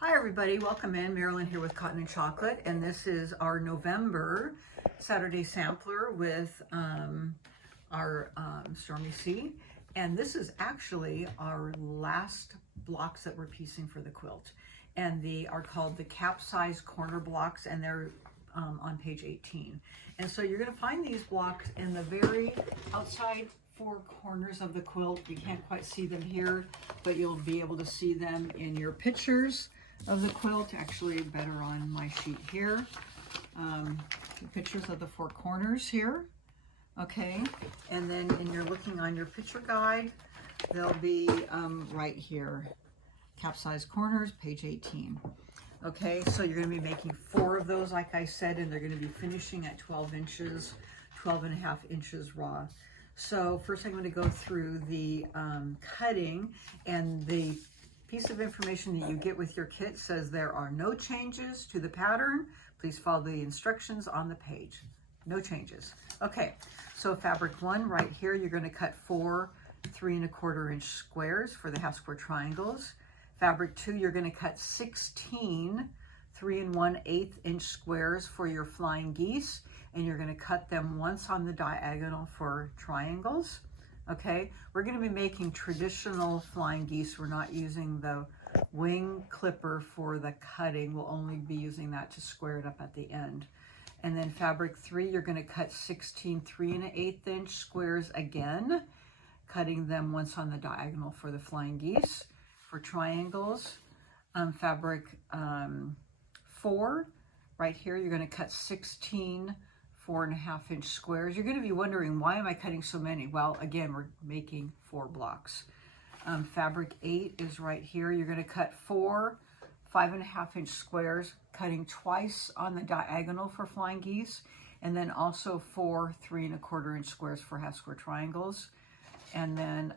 Hi everybody, welcome in. Marilyn here with Cotton and Chocolate, and this is our November Saturday sampler with our Stormy C. And this is actually our last blocks that we're piecing for the quilt. And they are called the Capsize corner blocks, and they're on page 18. And so you're going to find these blocks in the very outside four corners of the quilt. You can't quite see them here, but you'll be able to see them in your pictures of the quilt, actually better on my sheet here. Pictures of the four corners here, okay, and then when you're looking on your picture guide, they'll be right here, Capsize corners, page 18. Okay, so you're going to be making 4 of those, like I said, and they're going to be finishing at 12 inches, 12.5 inches raw. So first I'm going to go through the cutting, and the piece of information that you get with your kit says there are no changes to the pattern. Please follow the instructions on the page. No changes. Okay, so fabric 1 right here, you're going to cut 4 3¼ inch squares for the half square triangles. Fabric 2, you're going to cut 16 3⅛ inch squares for your flying geese, and you're going to cut them once on the diagonal for triangles. Okay, we're going to be making traditional flying geese. We're not using the wing clipper for the cutting. We'll only be using that to square it up at the end. And then fabric 3, you're going to cut 16 3⅛ inch squares again, cutting them once on the diagonal for the flying geese. For triangles, fabric 4, right here, you're going to cut 16 4½ inch squares. You're going to be wondering, why am I cutting so many? Well, again, we're making 4 blocks. Fabric 8 is right here. You're going to cut 4 5½ inch squares, cutting twice on the diagonal for flying geese, and then also 4 3¼ inch squares for half square triangles. And then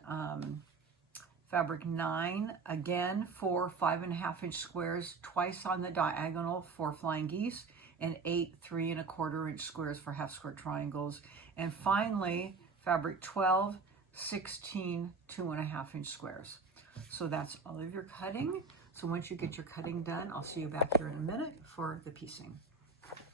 fabric 9, again, 4 5½ inch squares, twice on the diagonal for flying geese, and 8 3¼ inch squares for half square triangles. And finally, fabric 12, 16 2½ inch squares. So that's all of your cutting. So once you get your cutting done, I'll see you back here in a minute for the piecing.